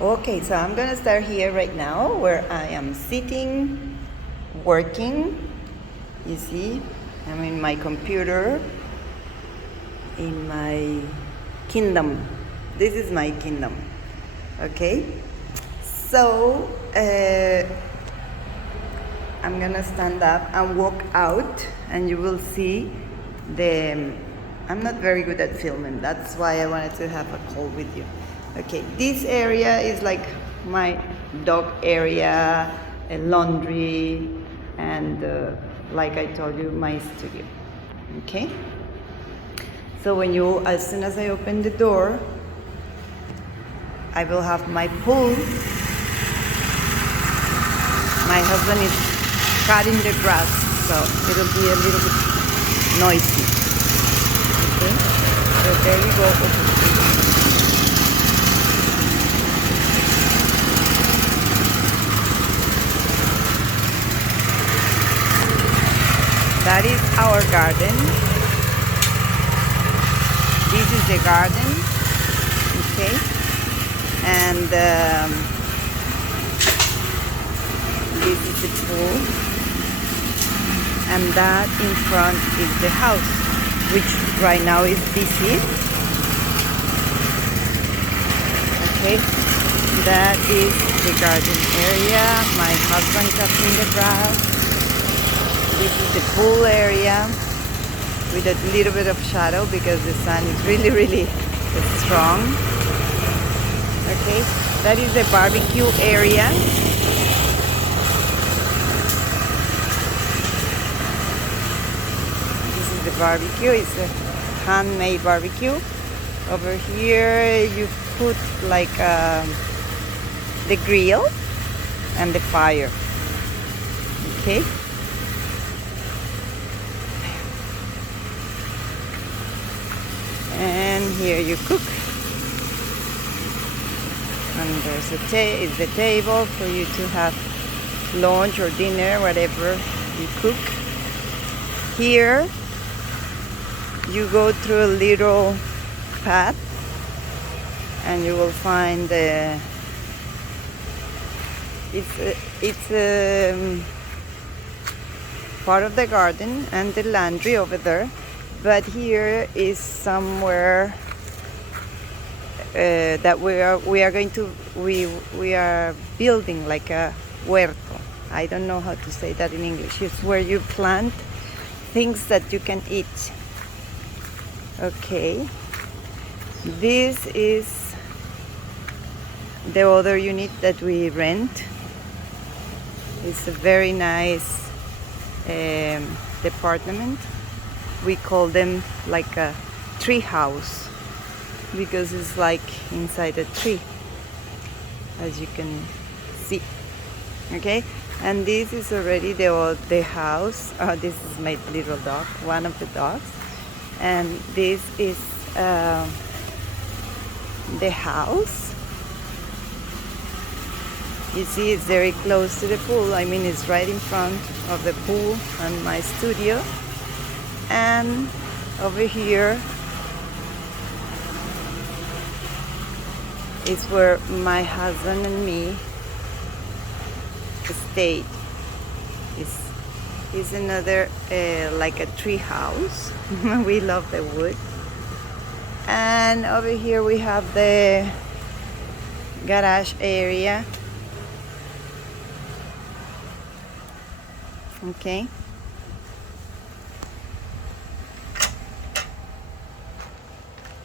Okay, so I'm gonna start here right now where I am sitting, working. You see, I'm in my computer, in my kingdom. This is my kingdom. Okay, so I'm gonna stand up and walk out, and you will see the. I'm not very good at filming. That's why I wanted to have a call with you. Okay, this area is like my dog area, a laundry, and like I told you, my studio. Okay. So as soon as I open the door, I will have my pool. My husband is cutting the grass, so it'll be a little bit noisy. Okay, so there you go. That is our garden. This is the garden, okay, and this is the pool, and that in front is the house, which right now is busy. Okay, that is the garden area. My husband cutting the grass. This is the pool area with a little bit of shadow because the sun is really strong. Okay, that is the barbecue area. This is the barbecue. It's a handmade barbecue. Over here you put like the grill and the fire. Okay. And here you cook. And there's is the table for you to have lunch or dinner, whatever you cook. Here you go through a little path and you will find it's part of the garden and the laundry over there. But here is somewhere that we are building like a huerto. I don't know how to say that in English. It's where you plant things that you can eat. Okay. This is the other unit that we rent. It's a very nice department. We call them like a tree house because it's like inside a tree, as you can see. Okay, and this is already the house. This is my little dog, one of the dogs, and this is the house. You see, it's very close to the pool. I mean, it's right in front of the pool and my studio. And over here is where my husband and me stayed. It's another like a tree house. We love the wood. And over here we have the garage area. Okay.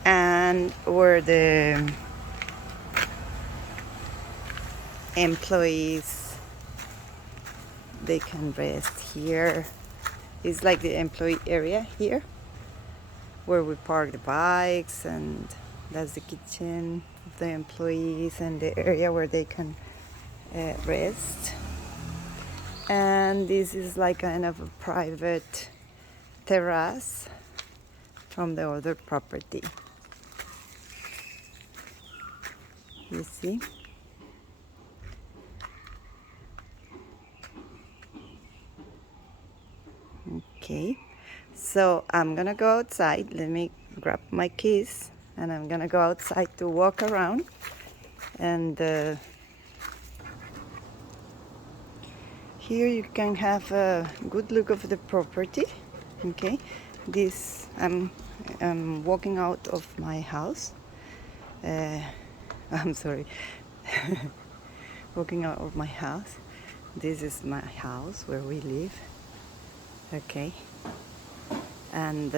And where the employees, they can rest here. It's like the employee area here where we park the bikes, and that's the kitchen of the employees and the area where they can rest. And this is like kind of a private terrace from the other property. You see? Okay, so I'm gonna go outside. Let me grab my keys and I'm gonna go outside to walk around And here you can have a good look of the property. Okay, this I'm walking out of my house. I'm sorry, walking out of my house. This is my house where we live. Okay, and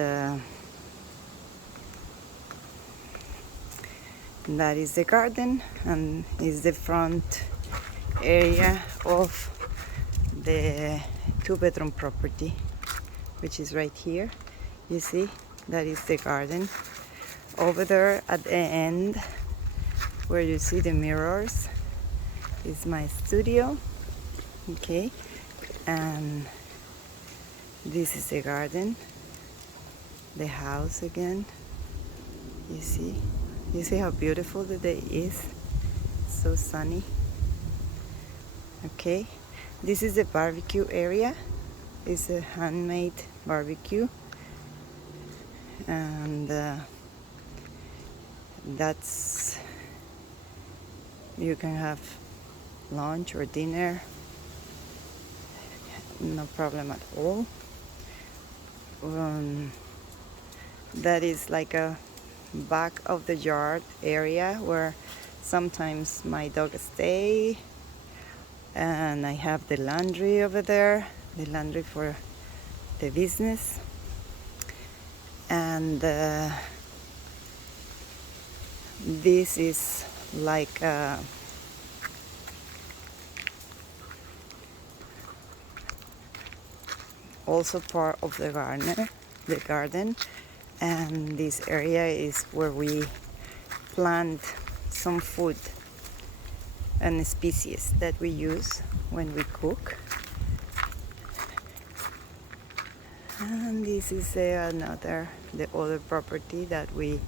that is the garden, and is the front area of the 2-bedroom property, which is right here. You see, that is the garden. Over there at the end, where you see the mirrors, is my studio. Okay, and this is the garden, the house again. You see how beautiful the day is, so sunny. Okay, this is the barbecue area. It's a handmade barbecue, and that's, you can have lunch or dinner, no problem at all. That is like a back of the yard area where sometimes my dog stay, and I have the laundry over there, the laundry for the business. And this is like also part of the garden, and this area is where we plant some food and species that we use when we cook. And this is the other property that we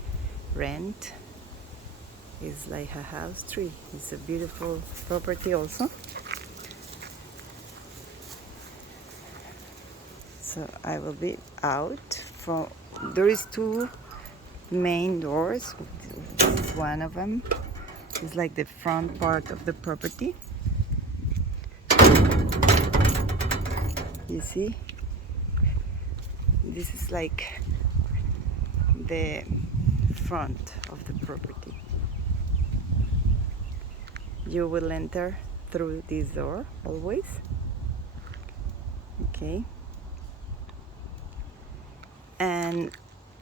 rent. It's like a house tree. It's a beautiful property also. So I will be out from, there is 2 main doors. This is one of them. It's like the front part of the property. You see? This is like the front of the property. You will enter through this door always. Okay. And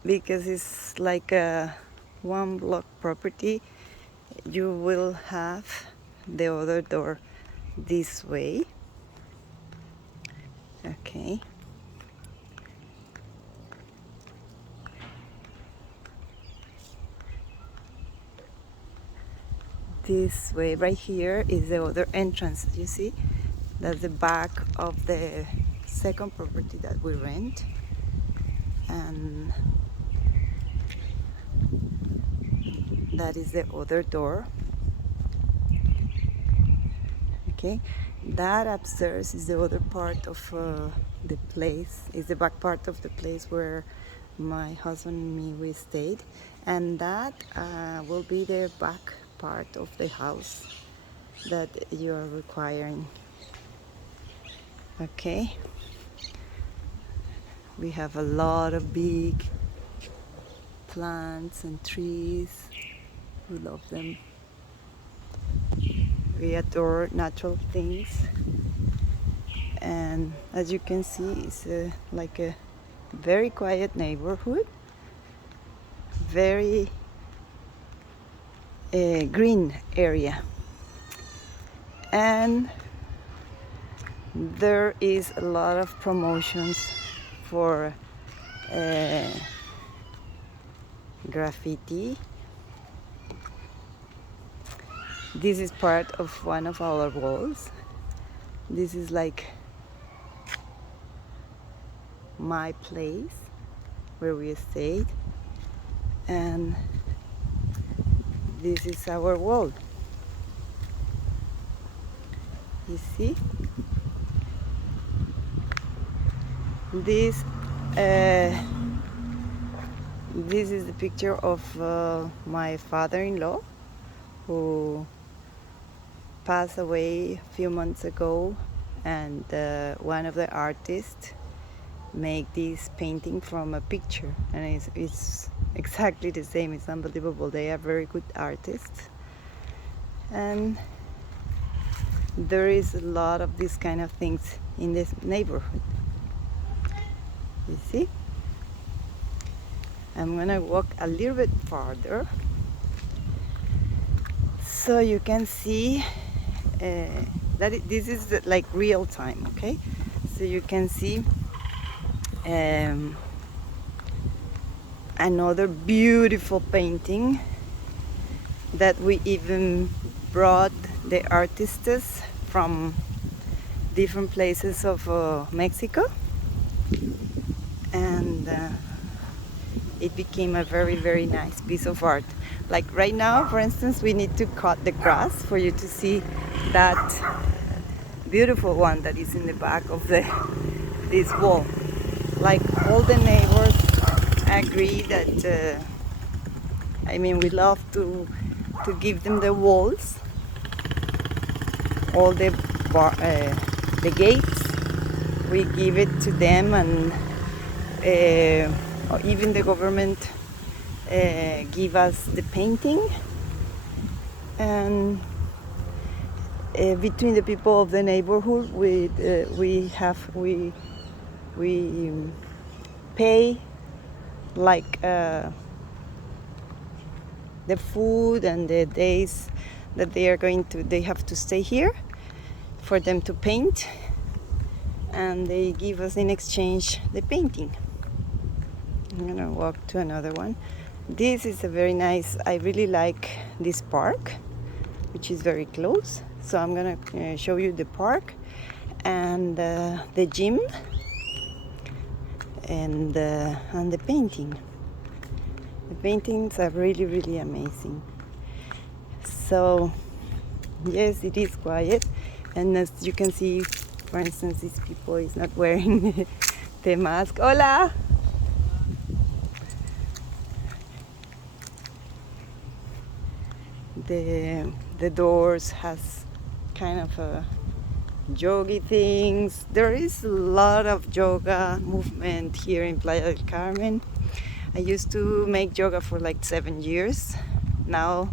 because it's like a 1-block property, you will have the other door this way. Okay. This way, right here, is the other entrance. You see, that's the back of the second property that we rent, and that is the other door. Okay, that upstairs is the other part of the place, is the back part of the place where my husband and me, we stayed, and that will be the back part of the house that you are requiring. Okay, we have a lot of big plants and trees. We love them. We adore natural things, and as you can see, it's like a very quiet neighborhood, very green area, and there is a lot of promotions for graffiti. This is part of one of our walls. This is like my place where we stayed, and this is our wall. You see? This is the picture of my father-in-law, who passed away a few months ago, and one of the artists made this painting from a picture, and it's exactly the same. It's unbelievable. They are very good artists, and there is a lot of these kind of things in this neighborhood. You see? I'm gonna walk a little bit farther so you can see this is like real time, okay? So you can see another beautiful painting that we even brought the artists from different places of Mexico, and it became a very, very nice piece of art. Like right now, for instance, we need to cut the grass for you to see that beautiful one that is in the back of this wall. Like all the neighbors agree that we love to give them the walls, all the gates. We give it to them, and or even the government give us the painting, and between the people of the neighborhood we pay like the food and the days that they have to stay here for them to paint, and they give us in exchange the painting. I'm gonna walk to another one. This is a very nice, I really like this park, which is very close. So I'm gonna show you the park and the gym and the painting. The paintings are really, really amazing. So yes, it is quiet, and as you can see, for instance, these people is not wearing the mask. Hola. The doors has kind of a yogi things. There is a lot of yoga movement here in Playa del Carmen. I used to make yoga for like 7 years. Now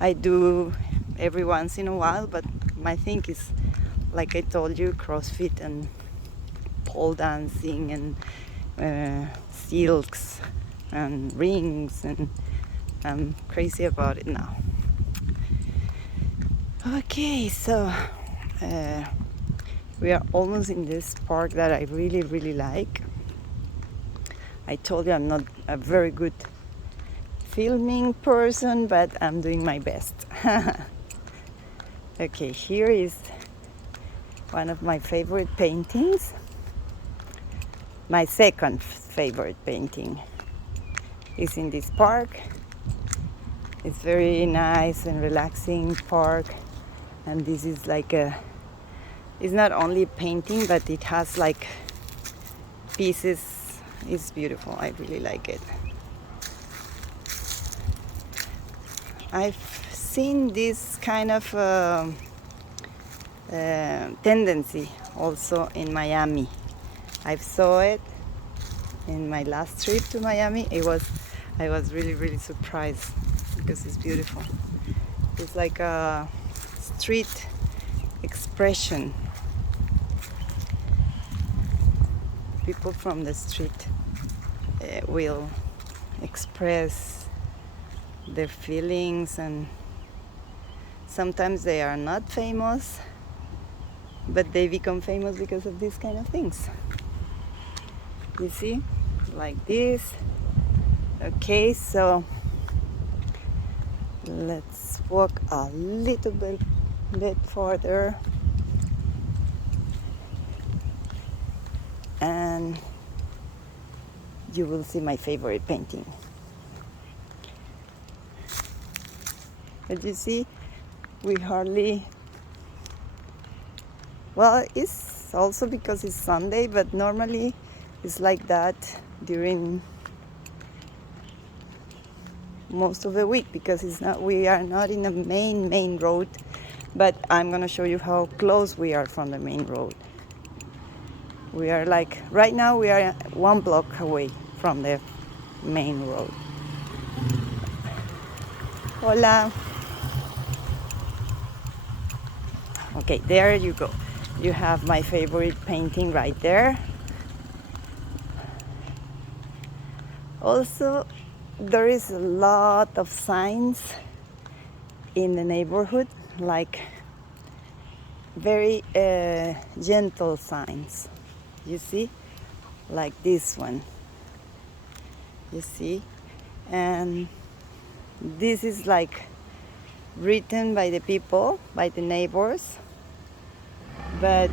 I do every once in a while, but my thing is, like I told you, CrossFit and pole dancing and silks and rings, and I'm crazy about it now. Okay, so we are almost in this park that I really, really like. I told you I'm not a very good filming person, but I'm doing my best. Okay, here is one of my favorite paintings. My second favorite painting is in this park. It's very nice and relaxing park, and this is like it's not only a painting, but it has like pieces. It's beautiful. I really like it. I've seen this kind of tendency also in Miami. I saw it in my last trip to Miami. I was really, really surprised because it's beautiful. It's like a street expression. People from the street will express their feelings, and sometimes they are not famous, but they become famous because of these kind of things. You see, like this. Okay, so let's walk a little bit further, and you will see my favorite painting. But you see, we hardly, well, it's also because it's Sunday, but normally it's like that during most of the week, because we are not in the main road But I'm gonna show you how close we are from the main road. We are like, right now we are 1 block away from the main road. Hola. Okay, there you go. You have my favorite painting right there. Also, there is a lot of signs in the neighborhood, like very gentle signs. You see, like this one. You see, and this is like written by the people, by the neighbors. But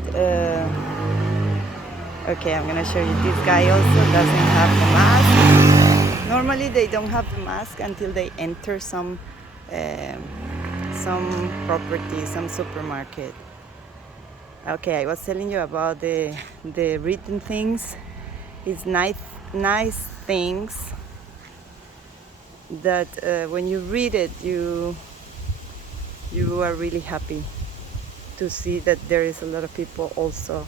okay, I'm gonna show you. This guy also doesn't have the mask. Normally, they don't have the mask until they enter some property, some supermarket. Okay, I was telling you about the written things. It's nice things that when you read it, you are really happy to see that there is a lot of people also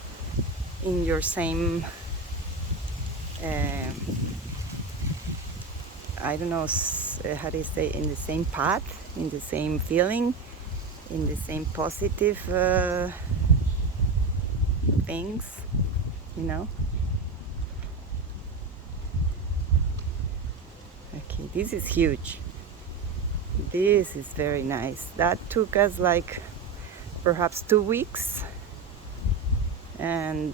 in your same I don't know how do you say, in the same path, in the same feeling, in the same positive things, you know. Okay, this is huge. This is very nice. That took us like perhaps 2 weeks. And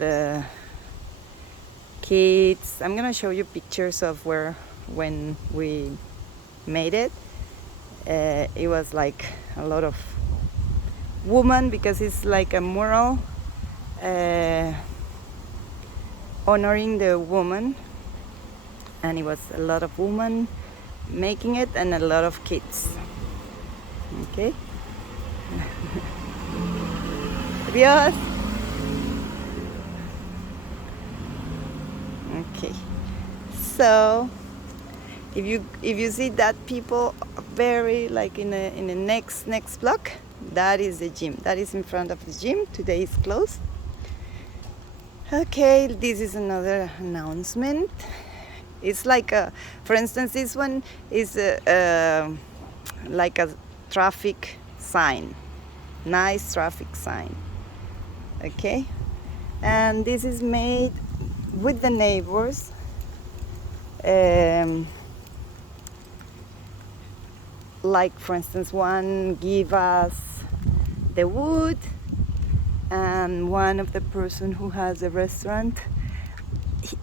kids, I'm gonna show you pictures of when we made it. It was like a lot of women, because it's like a mural honoring the woman, and it was a lot of women making it and a lot of kids. Okay. Adiós. Okay, so if you see that people very like in the next block, that is the gym. That is in front of the gym. Today is closed. Okay, this is another announcement. It's like for instance, this one is like a traffic sign, nice traffic sign. Okay, and this is made with the neighbors. Like for instance, one give us the wood, and one of the person who has a restaurant.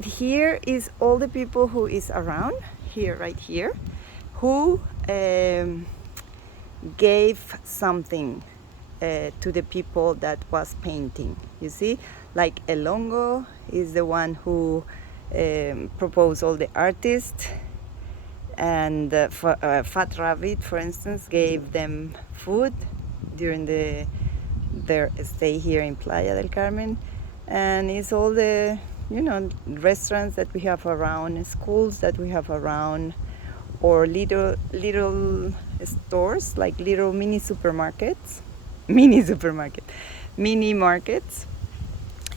Here is all the people who is around here, right here, who gave something to the people that was painting. You see, like Elongo is the one who proposed all the artists, and Fat Rabbit, for instance, gave them food during their stay here in Playa del Carmen. And it's all the restaurants that we have around, schools that we have around, or little stores, like little mini markets,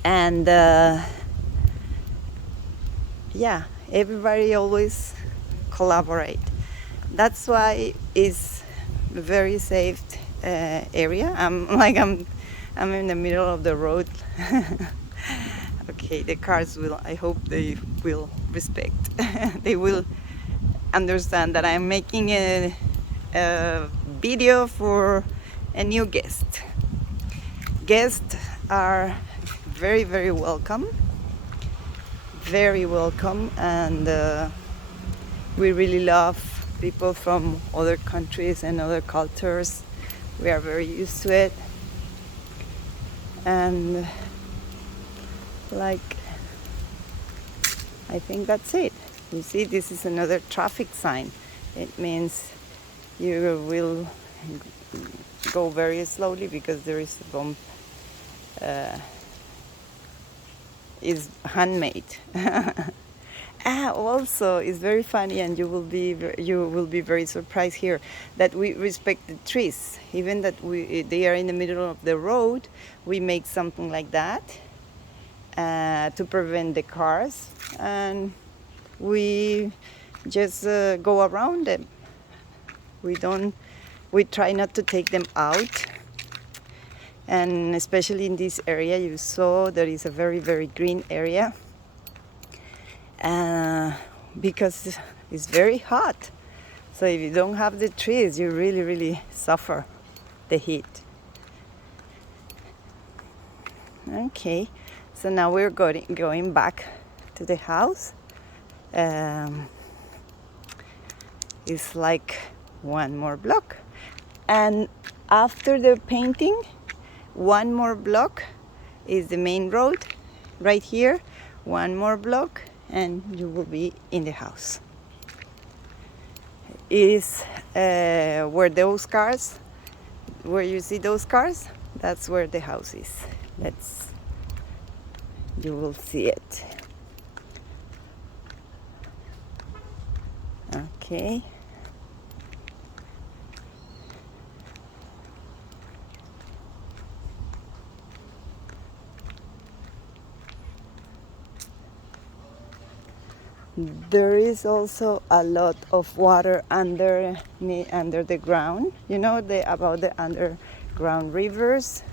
and yeah, everybody always collaborate. That's why it's a very safe area. I'm in the middle of the road. Okay, the cars I hope they will respect. They will understand that I'm making a video for a new guest. Guests are very, very welcome. Very welcome, and we really love people from other countries and other cultures. We are very used to it. And like, I think that's it. You see, this is another traffic sign. It means you will go very slowly because there is a bump. Is handmade. Also, it's very funny, and you will be very surprised here that we respect the trees, even that they are in the middle of the road. We make something like that to prevent the cars, and we just go around them. We don't. We try not to take them out, and especially in this area, you saw there is a very very green area. Because it's very hot. So if you don't have the trees, you really, really suffer the heat. Okay, so now we're going back to the house. It's like one more block. And after the painting, one more block is the main road right here. One more block and you will be in the house. Is where those cars, where you see those cars, that's where the house is. You will see it. Okay. There is also a lot of water under the ground. You know about the underground rivers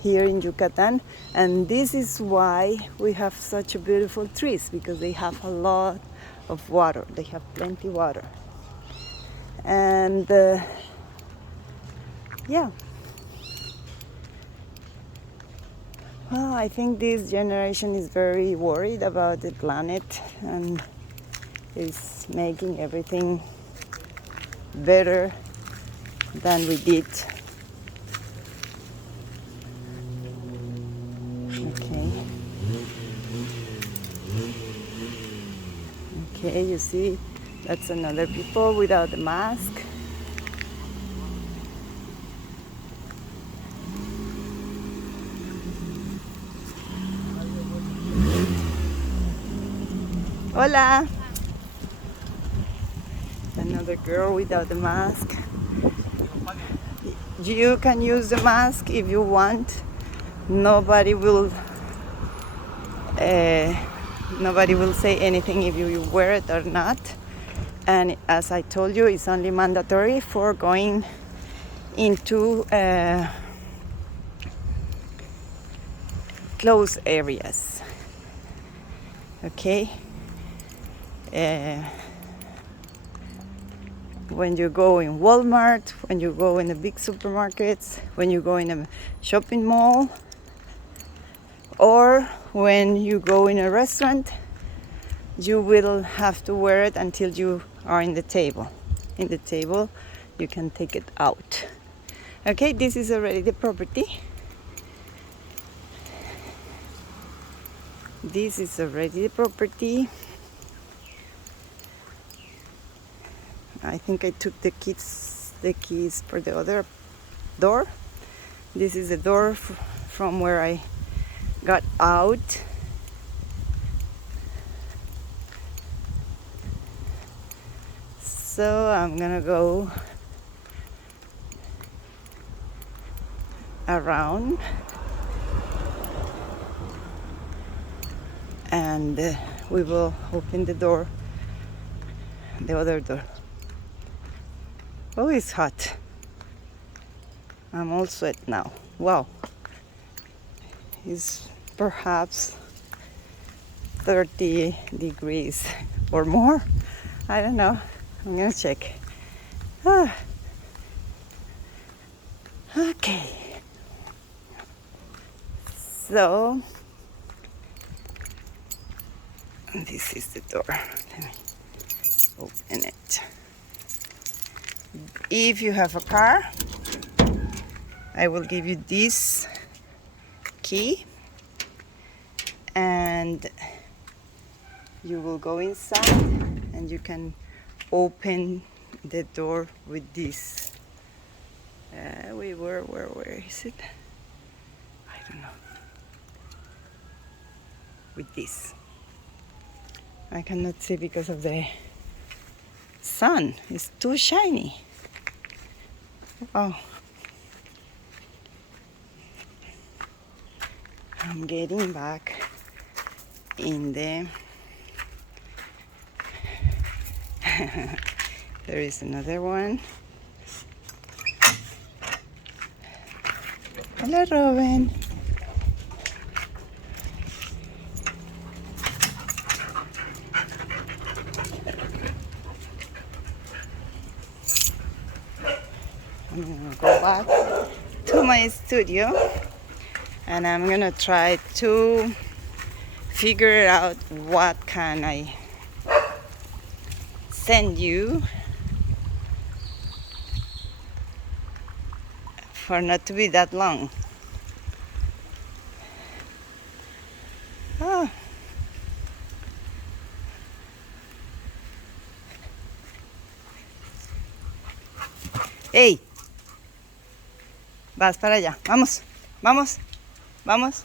here in Yucatan, and this is why we have such beautiful trees, because they have a lot of water. They have plenty water, and yeah. Well, I think this generation is very worried about the planet and is making everything better than we did. Okay. Okay, you see, that's another people without a mask. Hola! Another girl without the mask. You can use the mask if you want. Nobody will say anything if you wear it or not. And as I told you, it's only mandatory for going into closed areas. Okay. When you go in Walmart, when you go in the big supermarkets, when you go in a shopping mall, or when you go in a restaurant, you will have to wear it until you are in the table. In the table, you can take it out. Okay, this is already the property. This is already the property. I think I took the keys for the other door. This is the door from where I got out. So I'm gonna go around and we will open the door, the other door. Oh, it's hot. I'm all sweat now. Wow. It's perhaps 30 degrees or more. I don't know. I'm gonna check. Okay. So, this is the door. Let me open it. If you have a car, I will give you this key and you will go inside and you can open the door with this. Where is it? I don't know. With this. I cannot see because of the sun. It's too shiny. Oh, I'm getting back in the there is another one. Hello, Robin. I'm gonna go back to my studio and I'm gonna try to figure out what can I send you for not to be that long. Oh. Hey, vas para allá. Vamos, vamos, vamos.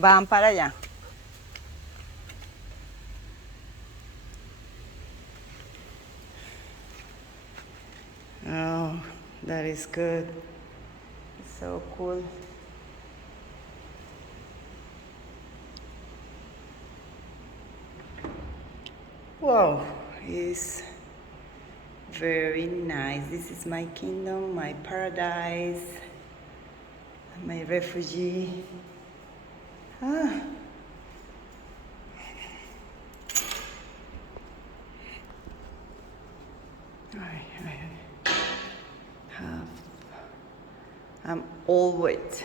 Van para allá. Oh, that is good. It's so cool. Wow, it's very nice. This is my kingdom, my paradise, my refugee. Ah. I'm all wet.